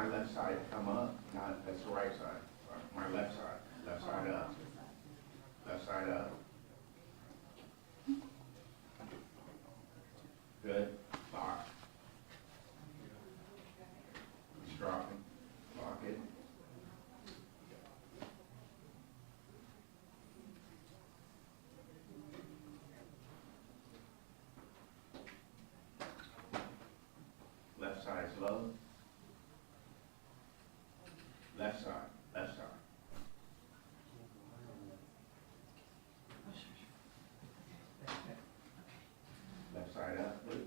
my left side come up, not, that's the right side, my left side up, left side up. Good, lock. It's dropping, lock it. Left side's low. Left side, left side. Left side up, good.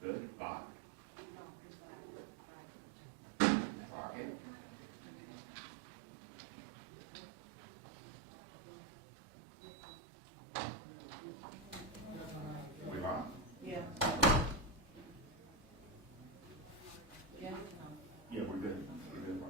Good, lock. Lock it. We lock? Yeah. Yeah. Yeah, we're good. We're good.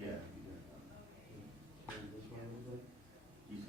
Yeah, he did. He's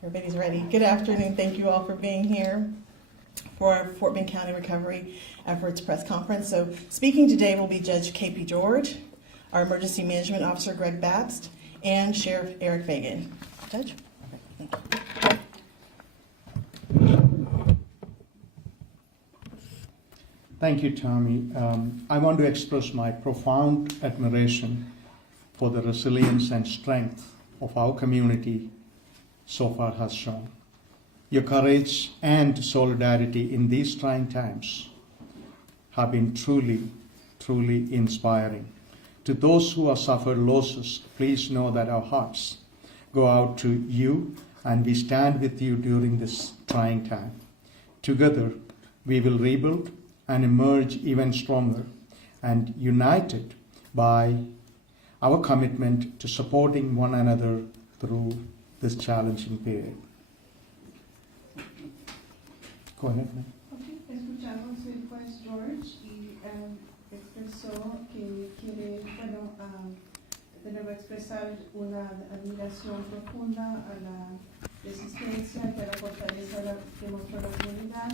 Everybody's ready. Good afternoon. Thank you all for being here for our Fort Bend County Recovery Efforts Press Conference. So speaking today will be Judge KP George, our Emergency Management Officer Greg Babst, and Sheriff Eric Fagan. Judge? Thank you. Thank you, Tommy. I want to express my profound admiration for the resilience and strength of our community so far has shown. Your courage and solidarity in these trying times have been truly, truly inspiring. To those who have suffered losses, please know that our hearts go out to you and we stand with you during this trying time. Together, we will rebuild and emerge even stronger and united by our commitment to supporting one another through this challenging period. Go ahead, ma'am. Okay, escuchamos el juez George y expresó que quiere, de nuevo expresar una admiración profunda a la resistencia y a la fortaleza que mostró la comunidad,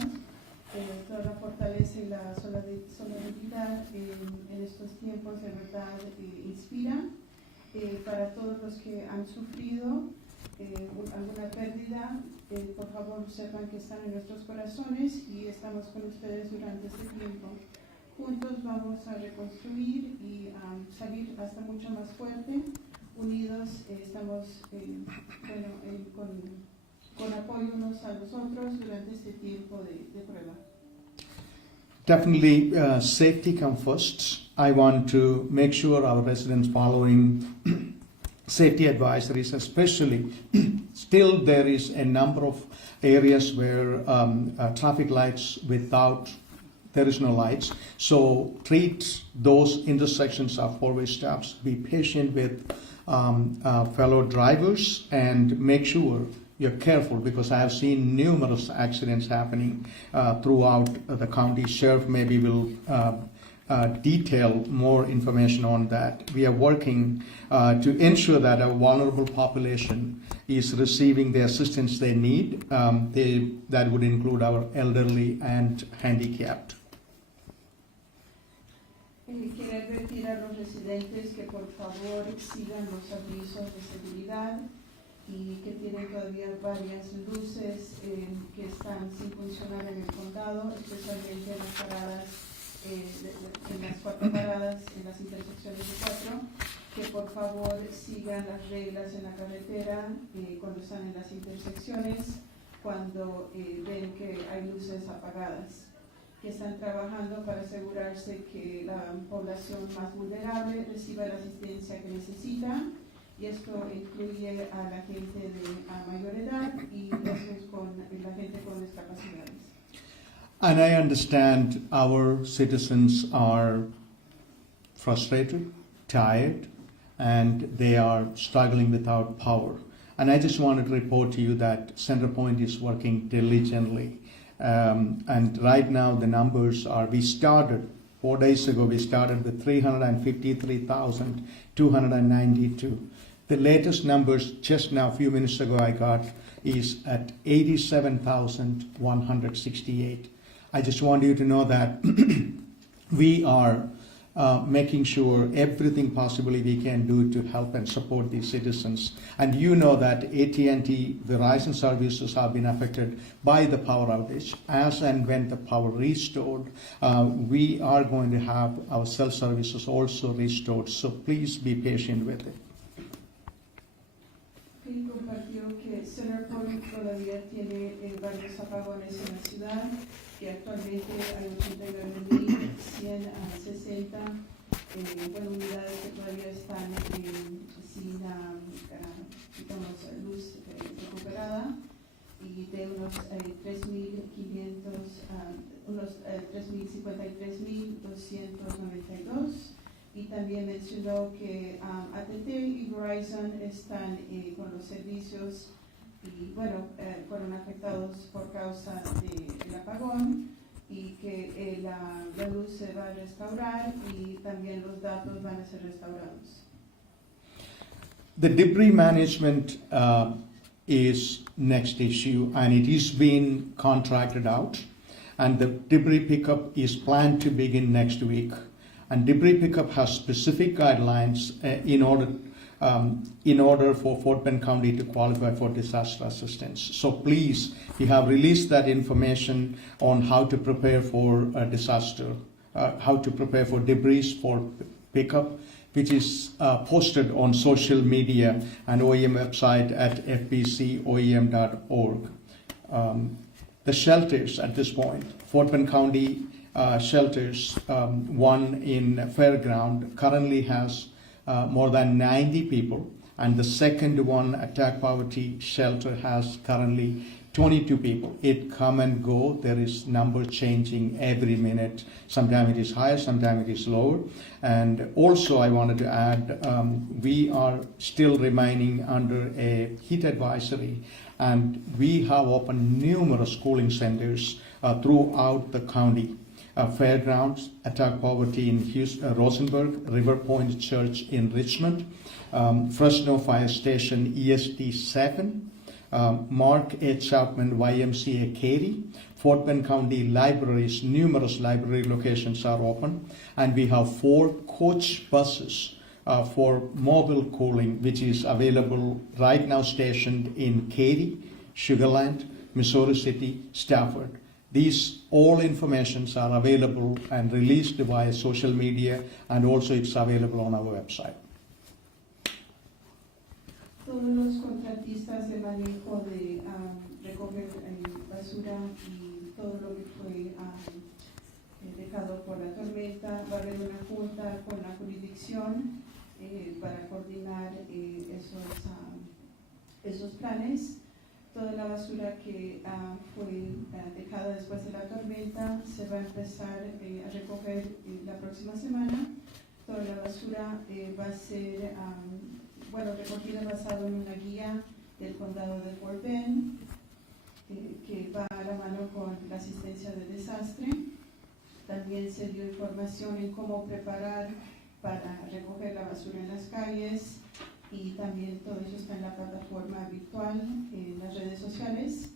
toda la fortaleza y la solidaridad en estos tiempos de verdad inspira para todos los que han sufrido alguna pérdida, por favor sepan que están en nuestros corazones y estamos con ustedes durante este tiempo. Juntos vamos a reconstruir y salir hasta mucho más fuerte. Unidos estamos con apoyo unos a los otros durante este tiempo de prueba. Definitely, safety comes first. I want to make sure our residents following safety advisories, especially still there is a number of areas where traffic lights there is no lights. So treat those intersections of four-way stops. Be patient with fellow drivers and make sure you're careful, because I have seen numerous accidents happening throughout the county. Sheriff maybe will detail more information on that. We are working to ensure that our vulnerable population is receiving the assistance they need. That would include our elderly and handicapped. Quiere advertir a los residentes que por favor sigan los avisos de seguridad y que tienen todavía varias luces que están sin funcionar en el condado, especialmente en las paradas, en las 4 paradas, en las intersecciones de 4, que por favor sigan las reglas en la carretera cuando están en las intersecciones, cuando ven que hay luces apagadas, que están trabajando para asegurarse que la población más vulnerable reciba la asistencia que necesita, y esto incluye a la gente de mayor edad y la gente con discapacidades. And I understand our citizens are frustrated, tired, and they are struggling without power. And I just wanted to report to you that Centerpoint is working diligently. And right now the numbers are, we started 4 days ago, we started with 353,292. The latest numbers just now, a few minutes ago, I got is at 87,168. I just want you to know that we are making sure everything possibly we can do to help and support these citizens. And you know that AT&T Verizon services have been affected by the power outage. As and when the power restored, we are going to have our cell services also restored. So please be patient with it. Phil compartió que Centerpoint todavía tiene varios apagones en la ciudad, que actualmente hay 89.160 unidades que todavía están sin luz recuperada, y de unos 3.053.292. Y también mencionó que AT&T y Verizon están con los servicios y fueron afectados por causa del apagón, y que la luz se va a restaurar y también los datos van a ser restaurados. The debris management is next issue, and it is being contracted out, and the debris pickup is planned to begin next week. And debris pickup has specific guidelines in order for Fort Bend County to qualify for disaster assistance. So please, we have released that information on how to prepare for a disaster, how to prepare for debris for pickup, which is posted on social media and OEM website at fbcoem.org. The shelters at this point, Fort Bend County shelters, one in Fairground currently has more than 90 people, and the second one, Attack Poverty Shelter, has currently 22 people. It come and go. There is number changing every minute. Sometimes it is higher, sometimes it is lower. And also I wanted to add, we are still remaining under a heat advisory, and we have opened numerous schooling centers throughout the county. Fairgrounds, Attack Poverty in Rosenberg, River Point Church in Richmond, Fresno Fire Station ESD 7, Mark A. Chapman YMCA Katy, Fort Bend County Libraries, numerous library locations are open, and we have 4 coach buses for mobile cooling, which is available right now, stationed in Katy, Sugar Land, Missouri City, Stafford. These all informations are available and released via social media, and also it's available on our website. Todos los contratistas de manejo de recoger basura y todo lo que fue dejado por la tormenta, va a haber una junta con la jurisdicción para coordinar esos planes. Toda la basura que fue dejada después de la tormenta se va a empezar a recoger la próxima semana. Toda la basura va a ser recogida basado en una guía del condado de Fort Bend que va a la mano con la asistencia de desastre. También se dio información en cómo preparar para recoger la basura en las calles y también todo eso está en la plataforma virtual, en las redes sociales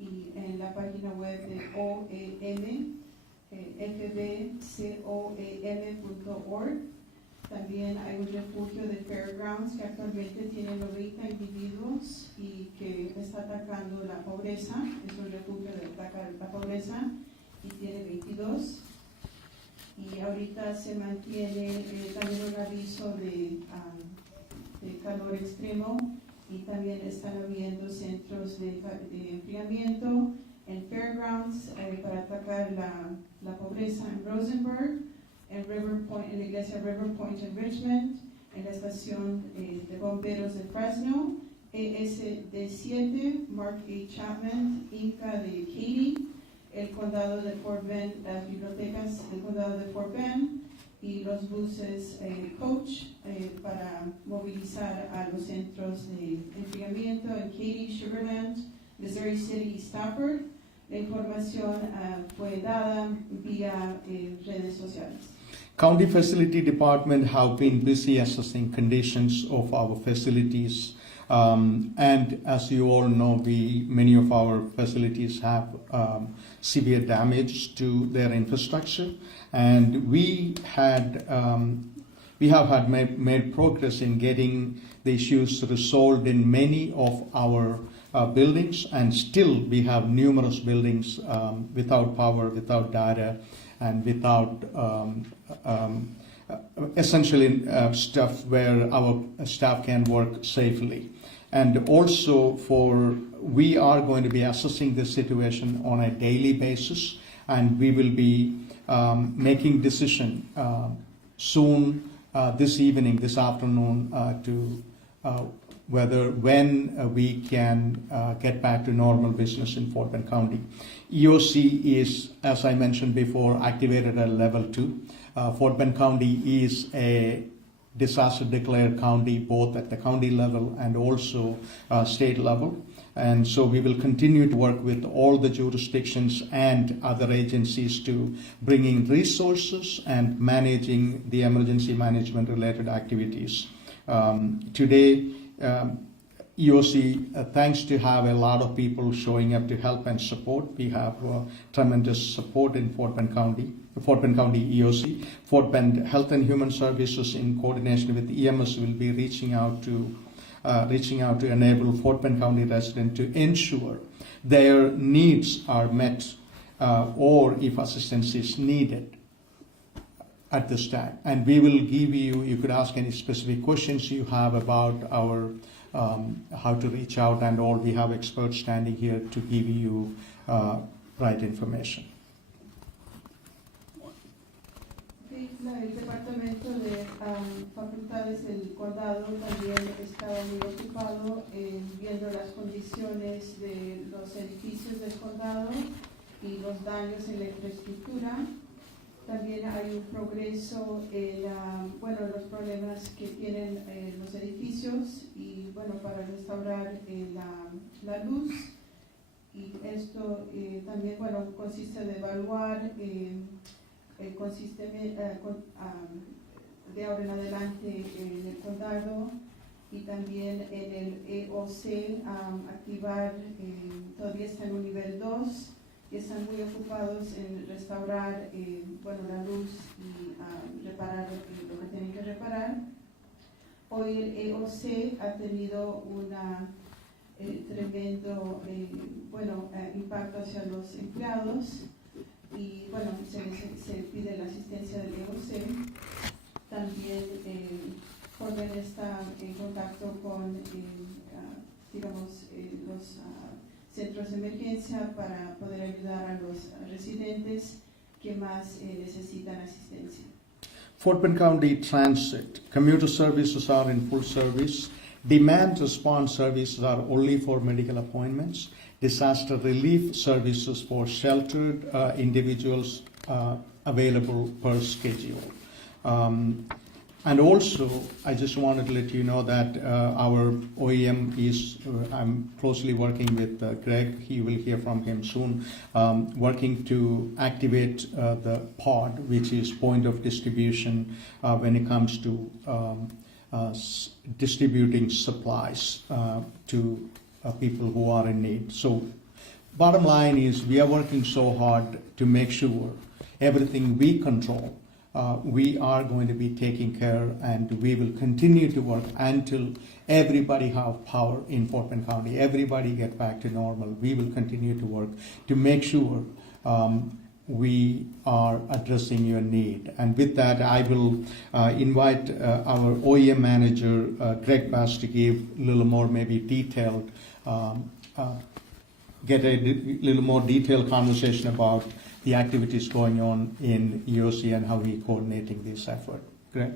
y en la página web de OEM, fbcoem.org. También hay un refugio de Fairgrounds que actualmente tiene 90 individuos y que está atacando la pobreza. Es un refugio de atacar la pobreza y tiene 22. Y ahorita se mantiene también un aviso de calor extremo y también están habiendo centros de enfriamiento en Fairgrounds para atacar la pobreza en Rosenberg, en River Point, en la iglesia River Point en Richmond, en la estación de bomberos de Fresno, ESD7, Mark A. Chapman, Inca de Katy, el condado de Fort Bend, las bibliotecas del condado de Fort Bend y los buses coach para movilizar a los centros de enfriamiento en Katy, Sugarland, Missouri City y Stafford. La información fue dada vía redes sociales. County Facility Department have been busy assessing conditions of our facilities. And as you all know, many of our facilities have severe damage to their infrastructure, and we have made progress in getting the issues resolved in many of our buildings, and still we have numerous buildings without power, without data, and without essentially stuff where our staff can work safely. And also we are going to be assessing this situation on a daily basis, and we will be making decision soon this evening, this afternoon, to when we can get back to normal business in Fort Bend County. EOC is, as I mentioned before, activated at level 2. Fort Bend County is a disaster declared county, both at the county level and also state level. And so we will continue to work with all the jurisdictions and other agencies to bring in resources and managing the emergency management related activities. Today, EOC, thanks to have a lot of people showing up to help and support. We have tremendous support in Fort Bend County EOC. Fort Bend Health and Human Services, in coordination with EMS, will be reaching out to enable Fort Bend County residents to ensure their needs are met, or if assistance is needed at this time. And we will give you could ask any specific questions you have about our how to reach out and all. We have experts standing here to give you right information. El Departamento de Facultades del Condado también estaba muy ocupado viendo las condiciones de los edificios del condado y los daños en la infraestructura. También hay un progreso en los problemas que tienen los edificios y para restaurar la luz. Y esto también consiste de evaluar consiste de ahora en adelante en el condado y también en el EOC activar, todavía está en un nivel 2 y están muy ocupados en restaurar la luz y reparar lo que tienen que reparar. Hoy el EOC ha tenido una tremendo impacto hacia los empleados. Y se pide la asistencia del EOC. También Fort Bend está en contacto con los centros de emergencia para poder ayudar a los residentes que más necesitan asistencia. Fort Bend County Transit commuter services are in full service. Demand response services are only for medical appointments. Disaster relief services for sheltered individuals available per schedule. And also, I just wanted to let you know that our OEM is, I'm closely working with Greg, he will hear from him soon, working to activate the pod, which is point of distribution when it comes to distributing supplies to people who are in need. So bottom line is we are working so hard to make sure everything we control, we are going to be taking care, and we will continue to work until everybody have power in Fort Bend County, everybody get back to normal. We will continue to work to make sure we are addressing your need. And with that, I will invite our OEM manager, Greg Bass, to give a little more maybe detailed, get a little more detailed conversation about the activities going on in EOC and how we're coordinating this effort. Greg?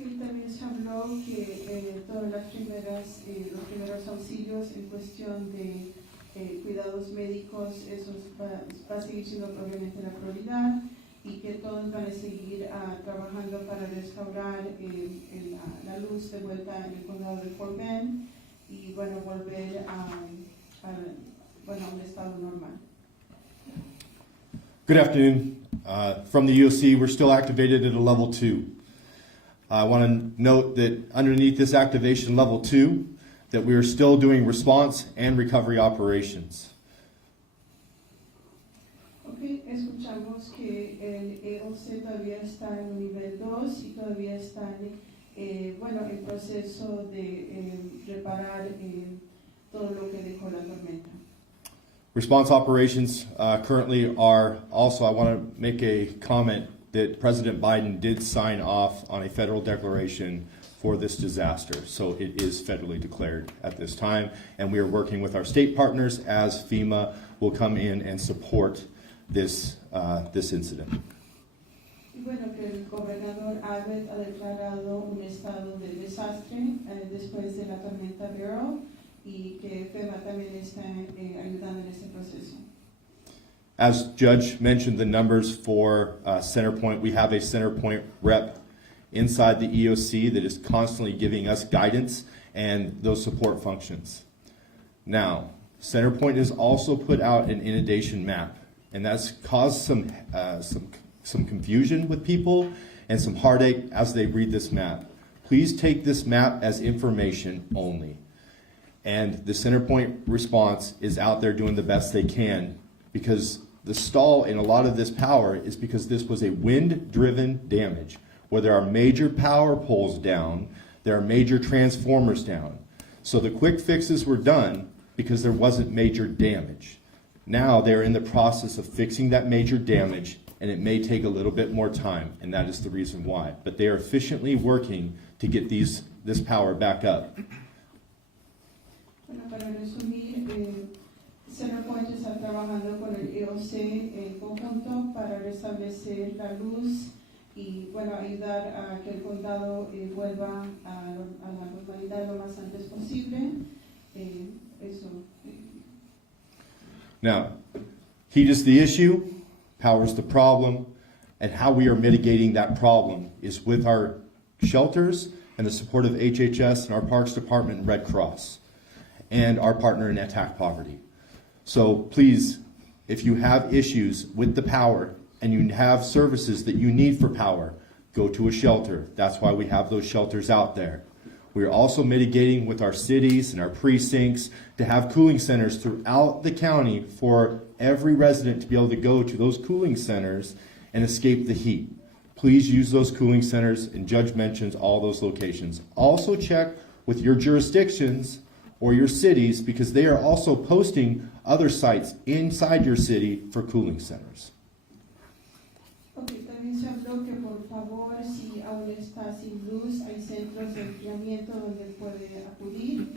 Y también se habló que todas las primeras, los primeros auxilios en cuestión de cuidados médicos, eso va a seguir siendo obviamente la prioridad, y que todos van a seguir trabajando para restaurar la luz de vuelta en el condado de Fort Bend y bueno, volver a un estado normal. Good afternoon. From the EOC, we're still activated at a level 2. I want to note that underneath this activation level 2, that we are still doing response and recovery operations. Ok, escuchamos que el EOC todavía está en un nivel 2 y todavía está en proceso de reparar todo lo que dejó la tormenta. Response operations currently are also, I want to make a comment that President Biden did sign off on a federal declaration for this disaster. So it is federally declared at this time, and we are working with our state partners as FEMA will come in and support this incident. Y bueno, que el gobernador Abbott ha declarado un estado de desastre después de la tormenta Beryl y que FEMA también está ayudando en este proceso. As Judge mentioned the numbers for Centerpoint, we have a Centerpoint rep inside the EOC that is constantly giving us guidance and those support functions. Now, Centerpoint has also put out an inundation map, and that's caused some confusion with people and some heartache as they read this map. Please take this map as information only. And the Centerpoint response is out there doing the best they can, because the stall in a lot of this power is because this was a wind-driven damage, where there are major power poles down, there are major transformers down. So the quick fixes were done because there wasn't major damage. Now they're in the process of fixing that major damage, and it may take a little bit more time, and that is the reason why. But they are efficiently working to get this power back up. Bueno, para resumir, Centerpoint está trabajando con el EOC en conjunto para restablecer la luz y bueno, ayudar a que el condado vuelva a la normalidad lo más antes posible. Eso. Now, heat is the issue, power is the problem, and how we are mitigating that problem is with our shelters and the support of HHS and our Parks Department and Red Cross and our partner in Attack Poverty. So please, if you have issues with the power and you have services that you need for power, go to a shelter. That's why we have those shelters out there. We are also mitigating with our cities and our precincts to have cooling centers throughout the county for every resident to be able to go to those cooling centers and escape the heat. Please use those cooling centers, and Judge mentions all those locations. Also check with your jurisdictions or your cities, because they are also posting other sites inside your city for cooling centers. Okay, también se habló que por favor, si aún está sin luz, hay centros de enfriamiento donde puede acudir,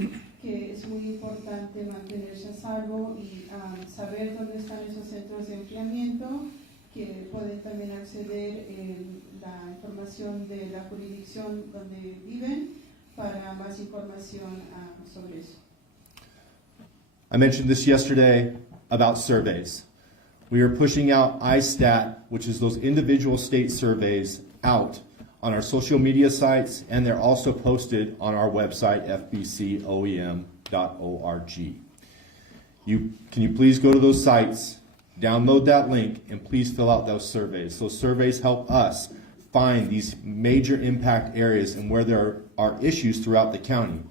que es muy importante mantenerse a salvo y saber dónde están esos centros de enfriamiento, que pueden también acceder la información de la jurisdicción donde viven para más información sobre eso. I mentioned this yesterday about surveys. We are pushing out ISTAT, which is those individual state surveys, out on our social media sites, and they're also posted on our website, fbcoem.org. Can you please go to those sites, download that link, and please fill out those surveys. Those surveys help us find these major impact areas and where there are issues throughout the county.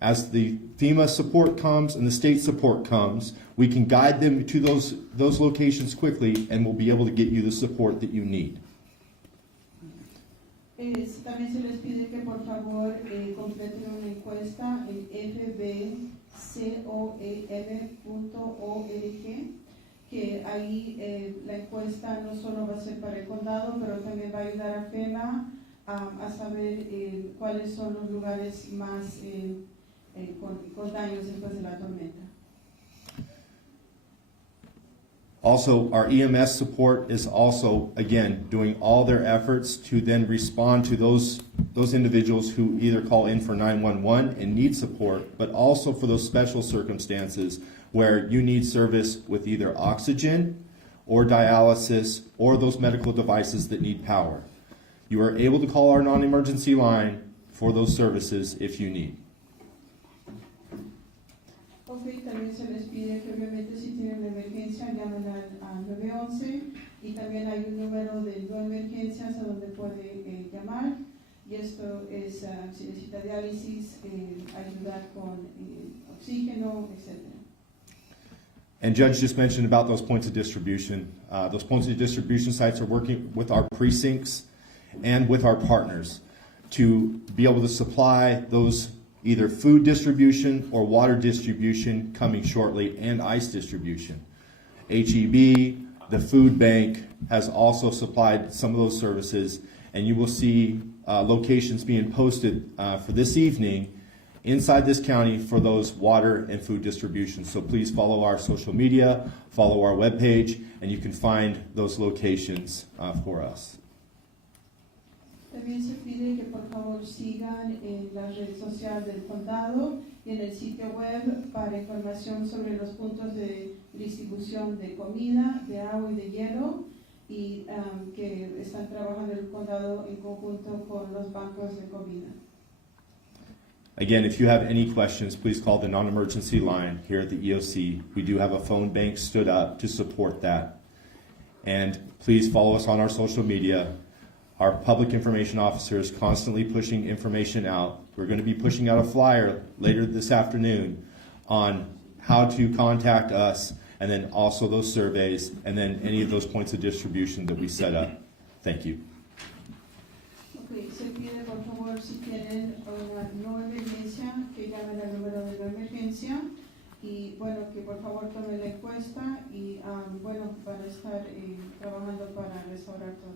As the FEMA support comes and the state support comes, we can guide them to those locations quickly, and we'll be able to get you the support that you need. También se les pide que por favor completen una encuesta en fbcoem.org, que ahí la encuesta no solo va a ser para el condado, pero también va a ayudar a FEMA a saber cuáles son los lugares más con daños después de la tormenta. Also, our EMS support is also, again, doing all their efforts to then respond to those individuals who either call in for 911 and need support, but also for those special circumstances where you need service with either oxygen or dialysis or those medical devices that need power. You are able to call our non-emergency line for those services if you need. Ok, también se les pide que obviamente si tienen una emergencia llamen al 911, y también hay un número de no emergencias a donde puede llamar, y esto es si necesita diálisis, ayudar con oxígeno, etc. And Judge just mentioned about those points of distribution. Those points of distribution sites are working with our precincts and with our partners to be able to supply those either food distribution or water distribution coming shortly, and ice distribution. HEB, the food bank, has also supplied some of those services, and you will see locations being posted for this evening inside this county for those water and food distributions. So please follow our social media, follow our webpage, and you can find those locations for us. También se pide que por favor sigan en la red social del condado y en el sitio web para información sobre los puntos de distribución de comida, de agua y de hielo, y que están trabajando el condado en conjunto con los bancos de comida. Again, if you have any questions, please call the non-emergency line here at the EOC. We do have a phone bank stood up to support that. And please follow us on our social media. Our public information officer is constantly pushing information out. We're going to be pushing out a flyer later this afternoon on how to contact us, and then also those surveys, and then any of those points of distribution that we set up. Thank you. Okay, se pide por favor si tienen una no emergencia que llamen al número de no emergencia, y bueno, que por favor tomen la encuesta, y bueno, para estar trabajando para restaurar todo.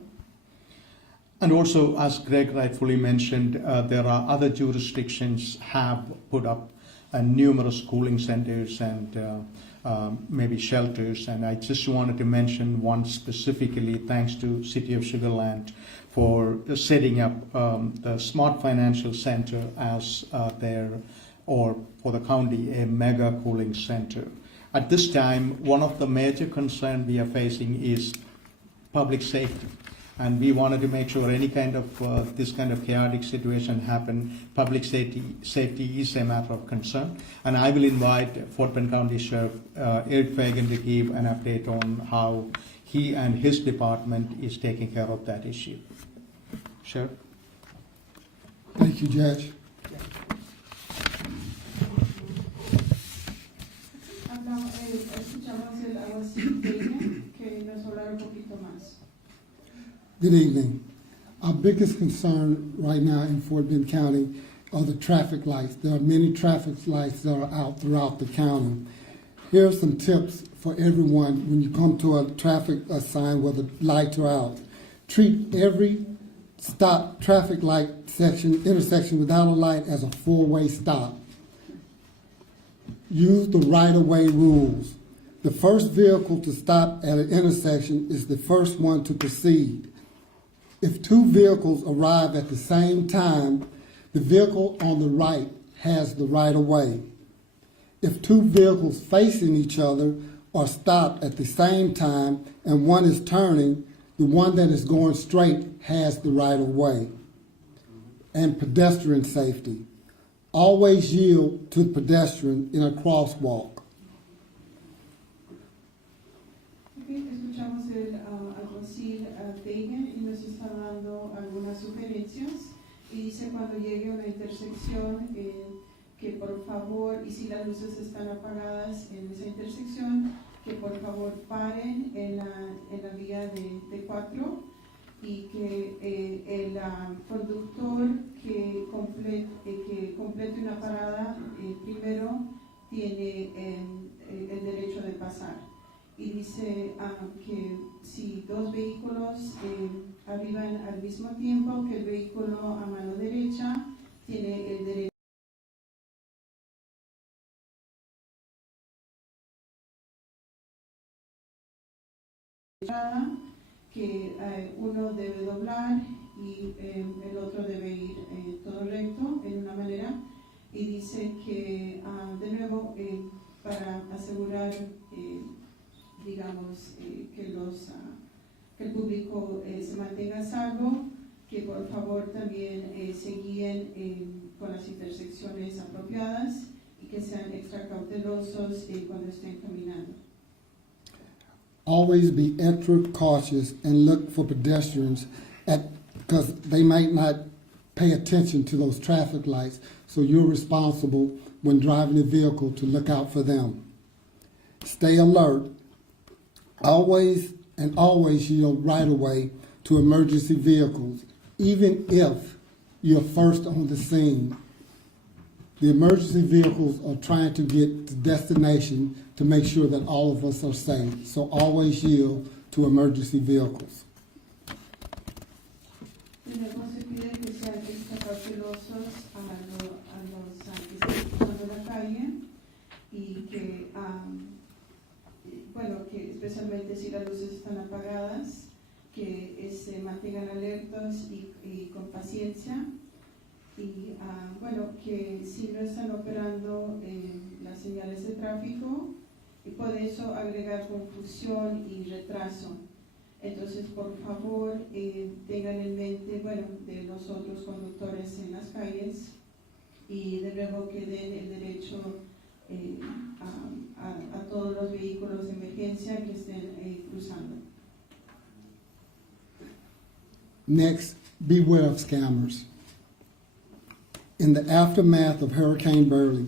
And also, as Greg rightfully mentioned, there are other jurisdictions have put up numerous cooling centers and maybe shelters. And I just wanted to mention one specifically, thanks to City of Sugar Land for setting up the Smart Financial Center as or for the county, a mega cooling center. At this time, one of the major concerns we are facing is public safety. And we wanted to make sure any kind of this kind of chaotic situation happen, public safety is a matter of concern. And I will invite Fort Bend County Sheriff Eric Fagan to give an update on how he and his department is taking care of that issue. Sheriff? Thank you, Judge. Escuchamos el aguacil que nos hablará un poquito más. Good evening. Our biggest concern right now in Fort Bend County are the traffic lights. There are many traffic lights that are out throughout the county. Here are some tips for everyone when you come to a traffic sign where the lights are out. Treat every stop traffic light intersection without a light as a four-way stop. Use the right-of-way rules. The first vehicle to stop at an intersection is the first one to proceed. If two vehicles arrive at the same time, the vehicle on the right has the right of way. If two vehicles facing each other, are stopped at the same time and one is turning, the one that is going straight has the right of way. And pedestrian safety. Always yield to the pedestrian in a crosswalk. Okay, escuchamos el alguacil Dagan y nos está dando algunas sugerencias y dice cuando llegue a una intersección que por favor, y si las luces están apagadas en esa intersección, que por favor paren en la vía de 4 y que el conductor que complete una parada primero tiene el derecho de pasar. Y dice que si dos vehículos arriban al mismo tiempo, que el vehículo a mano derecha tiene el derecho que uno debe doblar y el otro debe ir todo recto en una manera. Y dice que de nuevo para asegurar digamos que el público se mantenga a salvo, que por favor también se guíen con las intersecciones apropiadas y que sean extra cautelosos cuando estén caminando. Always be extra cautious and look for pedestrians because they might not pay attention to those traffic lights, so you're responsible when driving a vehicle to look out for them. Stay alert. Always yield right away to emergency vehicles, even if you're first on the scene. The emergency vehicles are trying to get to destination to make sure that all of us are safe. So always yield to emergency vehicles. Luego se pide que sean extra cautelosos a los que están cruzando la calle y que, que especialmente si las luces están apagadas, que se mantengan alertos y con paciencia. Y que si no están operando las señales de tráfico, y puede eso agregar confusión y retraso. Entonces, por favor, tengan en mente, de los otros conductores en las calles y de nuevo que den el derecho a todos los vehículos de emergencia que estén cruzando. Next, beware of scammers. In the aftermath of Hurricane Beryl,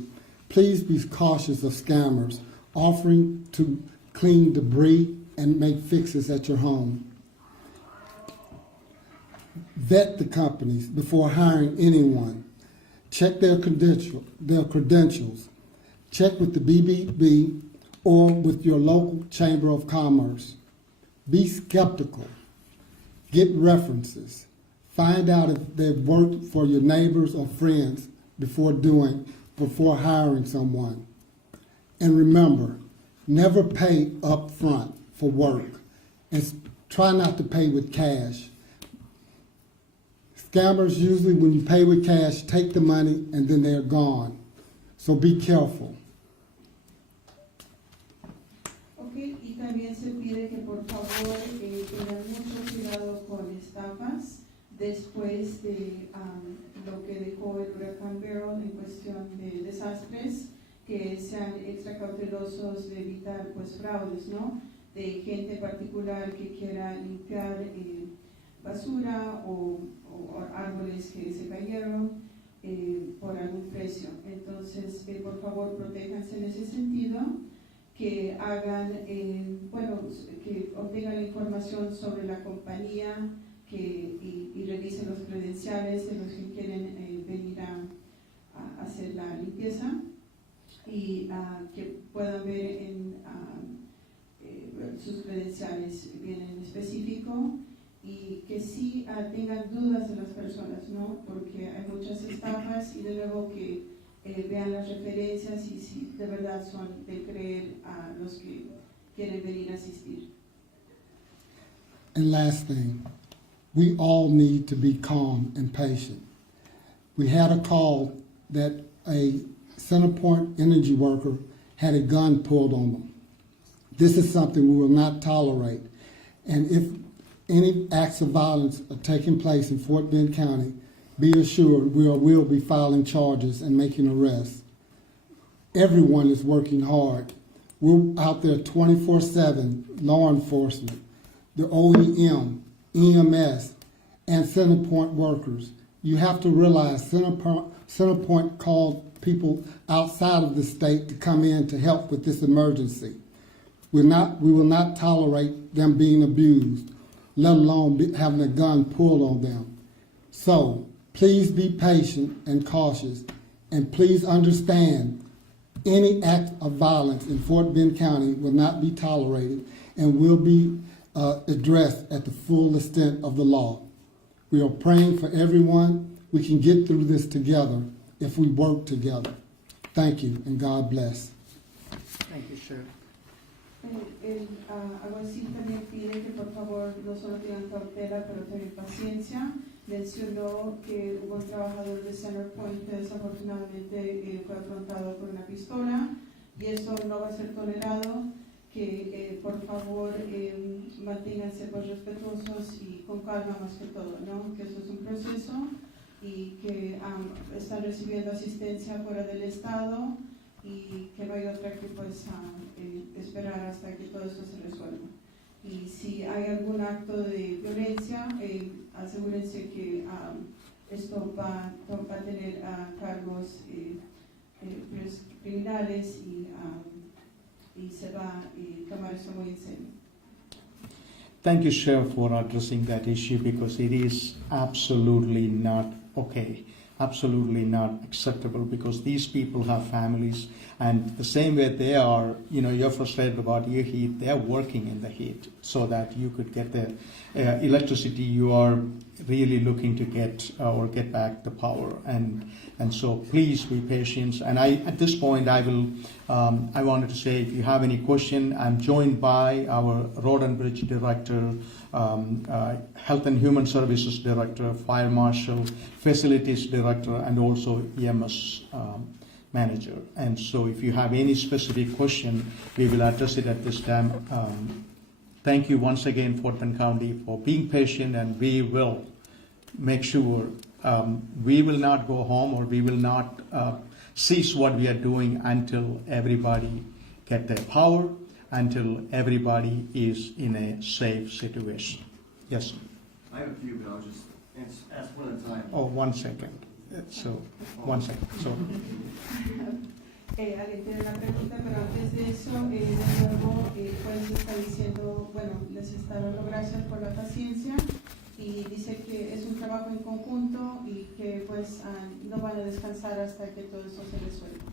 please be cautious of scammers offering to clean debris and make fixes at your home. Vet the companies before hiring anyone. Check their credentials. Check with the BBB or with your local Chamber of Commerce. Be skeptical. Get references. Find out if they've worked for your neighbors or friends before hiring someone. And remember, never pay up front for work. And try not to pay with cash. Scammers usually, when you pay with cash, take the money and then they're gone. So be careful. Okay, y también se pide que por favor tengan mucho cuidado con estafas después de lo que dejó el huracán Beryl en cuestión de desastres, que sean extra cautelosos de evitar fraudes, ¿no? De gente particular que quiera limpiar basura o árboles que se cayeron por algún precio. Entonces, por favor, protéjanse en ese sentido, que hagan, que obtengan la información sobre la compañía y revisen los credenciales de los que quieren venir a hacer la limpieza y que puedan ver en sus credenciales bien en específico y que sí tengan dudas de las personas, ¿no? Porque hay muchas estafas y de nuevo que vean las referencias y si de verdad son de creer a los que quieren venir a asistir. And last thing, we all need to be calm and patient. We had a call that a CenterPoint energy worker had a gun pulled on them. This is something we will not tolerate. And if any acts of violence are taking place in Fort Bend County, be assured we will be filing charges and making arrests. Everyone is working hard. We're out there 24/7, law enforcement, the OEM, EMS, and Centerpoint workers. You have to realize Centerpoint called people outside of the state to come in to help with this emergency. We will not tolerate them being abused, let alone having a gun pulled on them. So please be patient and cautious, and please understand any act of violence in Fort Bend County will not be tolerated and will be addressed at the full extent of the law. We are praying for everyone. We can get through this together if we work together. Thank you, and God bless. Thank you, Sheriff. El alguacil también pide que por favor no solo tengan cautela, pero también paciencia. Mencionó que hubo un trabajador de Centerpoint que desafortunadamente fue afrontado por una pistola y esto no va a ser tolerado. Que por favor manténganse pues, respetuosos y con calma más que todo, ¿no? Que esto es un proceso y que están recibiendo asistencia fuera del estado y que no hay otra que pues esperar hasta que todo esto se resuelva. Y si hay algún acto de violencia, asegúrense que esto va a tener cargos criminales y se va a tomar eso muy en serio. Thank you, Sheriff, for addressing that issue because it is absolutely not okay, absolutely not acceptable because these people have families and the same way they are, you're frustrated about your heat, they're working in the heat so that you could get the electricity you are really looking to get or get back the power. And so please be patient. And at this point, I wanted to say, if you have any question, I'm joined by our Road and Bridge Director, Health and Human Services Director, Fire Marshal, Facilities Director, and also EMS Manager. And so if you have any specific question, we will address it at this time. Thank you once again, Fort Bend County, for being patient, and we will make sure we will not go home or we will not cease what we are doing until everybody get their power, until everybody is in a safe situation. Yes? I have a few, but I'll just ask one at a time. Oh, 1 second. So, 1 second. So. Alguien tiene una pregunta, pero antes de eso, de nuevo, pues está diciendo, bueno, les está dando gracias por la paciencia y dice que es un trabajo en conjunto y que pues no van a descansar hasta que todo eso se resuelva.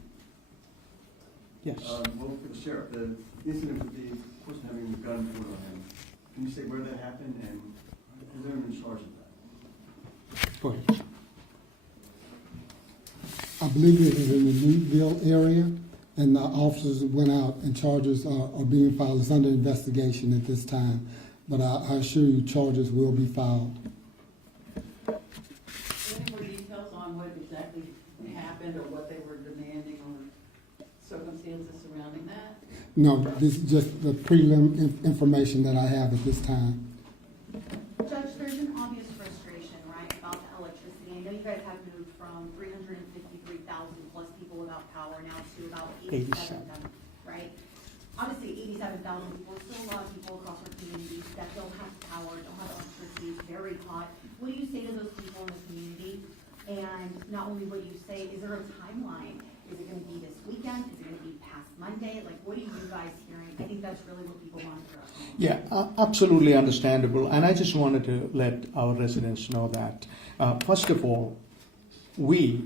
Yes. Well, for the sheriff, the incident with the person having the gun pulled on him, can you say where that happened and is there anyone in charge of that? Go ahead. I believe it is in the Newville area, and the officers went out and charges are being filed. It's under investigation at this time, but I assure you charges will be filed. Any more details on what exactly happened or what they were demanding or circumstances surrounding that? No, this is just the prelim information that I have at this time. Judge, there's an obvious frustration, right, about the electricity. I know you guys have moved from 353,000 plus people without power now to about 87,000, right? Obviously, 87,000 people, still a lot of people across our community that don't have power, don't have electricity, it's very hot. What do you say to those people in the community? And not only what do you say, is there a timeline? Is it going to be this weekend? Is it going to be past Monday? Like, what are you guys hearing? I think that's really what people want to hear. Yeah, absolutely understandable. And I just wanted to let our residents know that, first of all, we,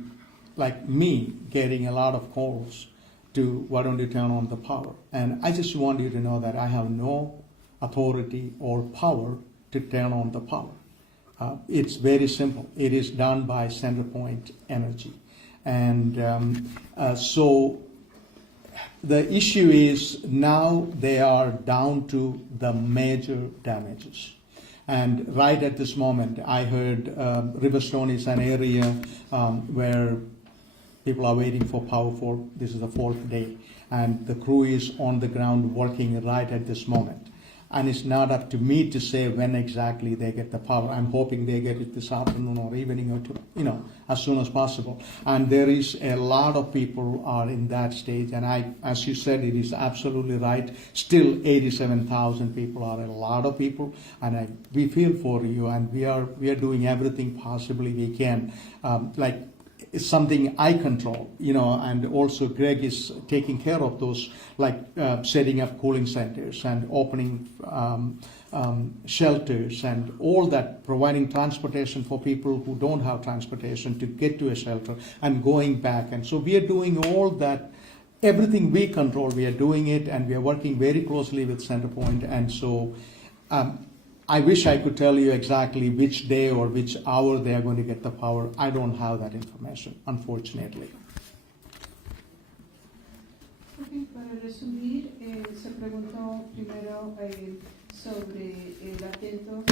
like me, getting a lot of calls to why don't you turn on the power? And I just want you to know that I have no authority or power to turn on the power. It's very simple. It is done by Centerpoint Energy. And so the issue is now they are down to the major damages. And right at this moment, I heard Riverstone is an area where People are waiting for power for, this is the 4th day, and the crew is on the ground working right at this moment. And it's not up to me to say when exactly they get the power. I'm hoping they get it this afternoon or evening or as soon as possible. And there is a lot of people are in that stage. And as you said, it is absolutely right. Still 87,000 people are a lot of people. And we feel for you, and we are doing everything possibly we can. It's something I control, and also Greg is taking care of those, setting up cooling centers and opening shelters and all that, providing transportation for people who don't have transportation to get to a shelter and going back. And so we are doing all that. Everything we control, we are doing it, and we are working very closely with Centerpoint. And so I wish I could tell you exactly which day or which hour they are going to get the power. I don't have that information, unfortunately. Ok, para resumir, se preguntó primero sobre el atento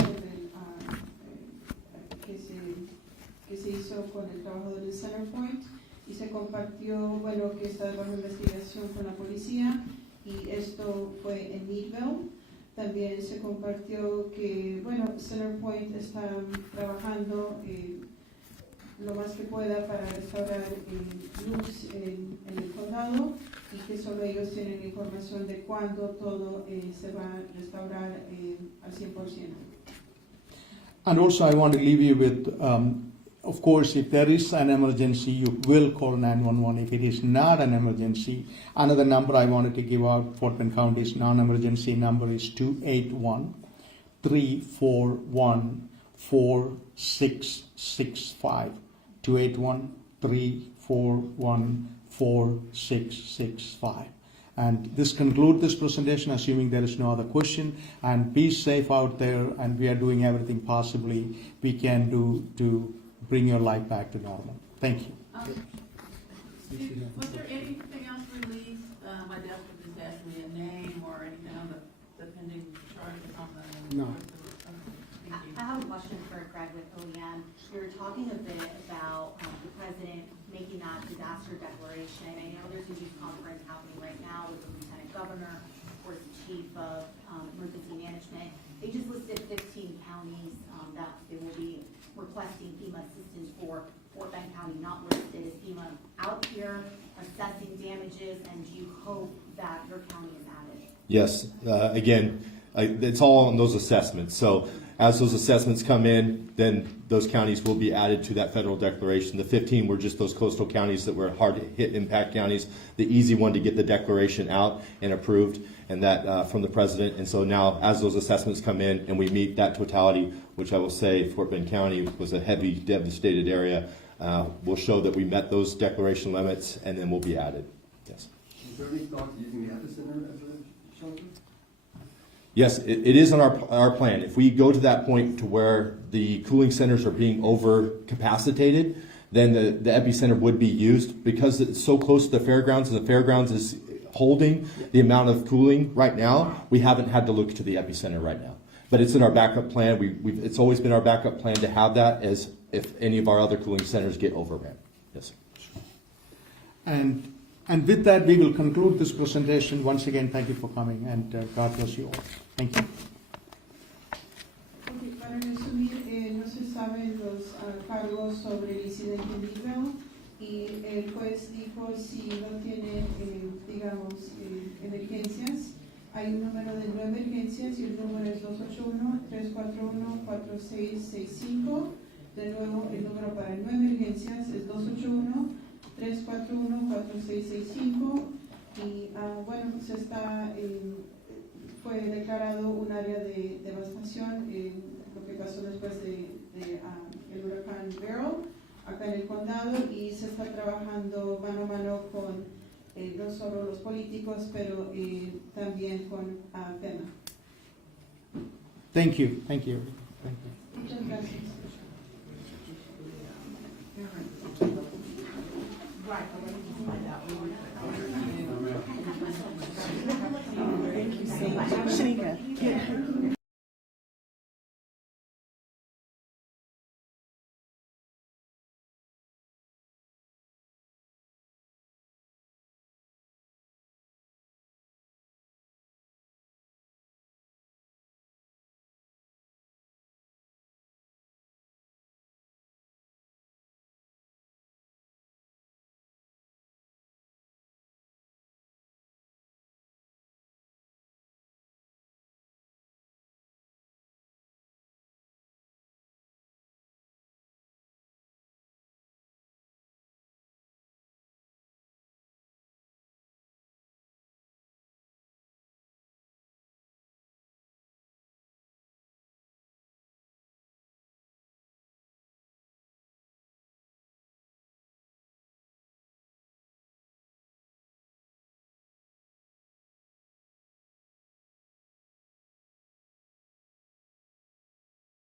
que se hizo con el trabajo del Centerpoint y se compartió, bueno, que está bajo investigación con la policía y esto fue en Meadville. También se compartió que, bueno, Centerpoint está trabajando lo más que pueda para restaurar luz en el condado y que solo ellos tienen información de cuándo todo se va a restaurar al 100%. And also I want to leave you with, of course, if there is an emergency, you will call 911. If it is not an emergency, another number I wanted to give out, Fort Bend County's non-emergency number is 281-341-4665. 281-341-4665. And this concludes this presentation, assuming there is no other question. And be safe out there, and we are doing everything possibly we can do to bring your life back to normal. Thank you. Was there anything else released? My desk was just asking me a name or anything on the pending charges on the. No. I have a question for Greg with OEM. You were talking a bit about the president making that disaster declaration. I know there's a youth conference happening right now with the lieutenant governor, of course, the chief of emergency management. They just listed 15 counties that they will be requesting FEMA assistance for. Fort Bend County not listed. Is FEMA out here assessing damages, and do you hope that your county is added? Yes, again, it's all on those assessments. So as those assessments come in, then those counties will be added to that federal declaration. The 15 were just those coastal counties that were hard hit impact counties, the easy one to get the declaration out and approved, and that from the president. And so now as those assessments come in and we meet that totality, which I will say Fort Bend County was a heavy devastated area, we'll show that we met those declaration limits, and then we'll be added. Yes. Is there any thought to using the epicenter as a shelter? Yes, it is on our plan. If we go to that point to where the cooling centers are being overcapacitated, then the epicenter would be used because it's so close to the fairgrounds, and the fairgrounds is holding the amount of cooling right now. We haven't had to look to the epicenter right now, but it's in our backup plan. It's always been our backup plan to have that as if any of our other cooling centers get overran. Yes. And with that, we will conclude this presentation. Once again, thank you for coming, and God bless you all. Thank you. Okay, para resumir, no se saben los cargos sobre el incidente en Beryl y el juez dijo si no tienen, digamos, emergencias. Hay un número de 9 emergencias y el número es 281-341-4665. De nuevo, el número para 9 emergencias es 281-341-4665 y bueno, fue declarado un área de devastación lo que pasó después el huracán Beryl acá en el condado, y se está trabajando mano a mano con no solo los políticos pero también con FEMA. Thank you. Thank you. Thank you. Muchas gracias.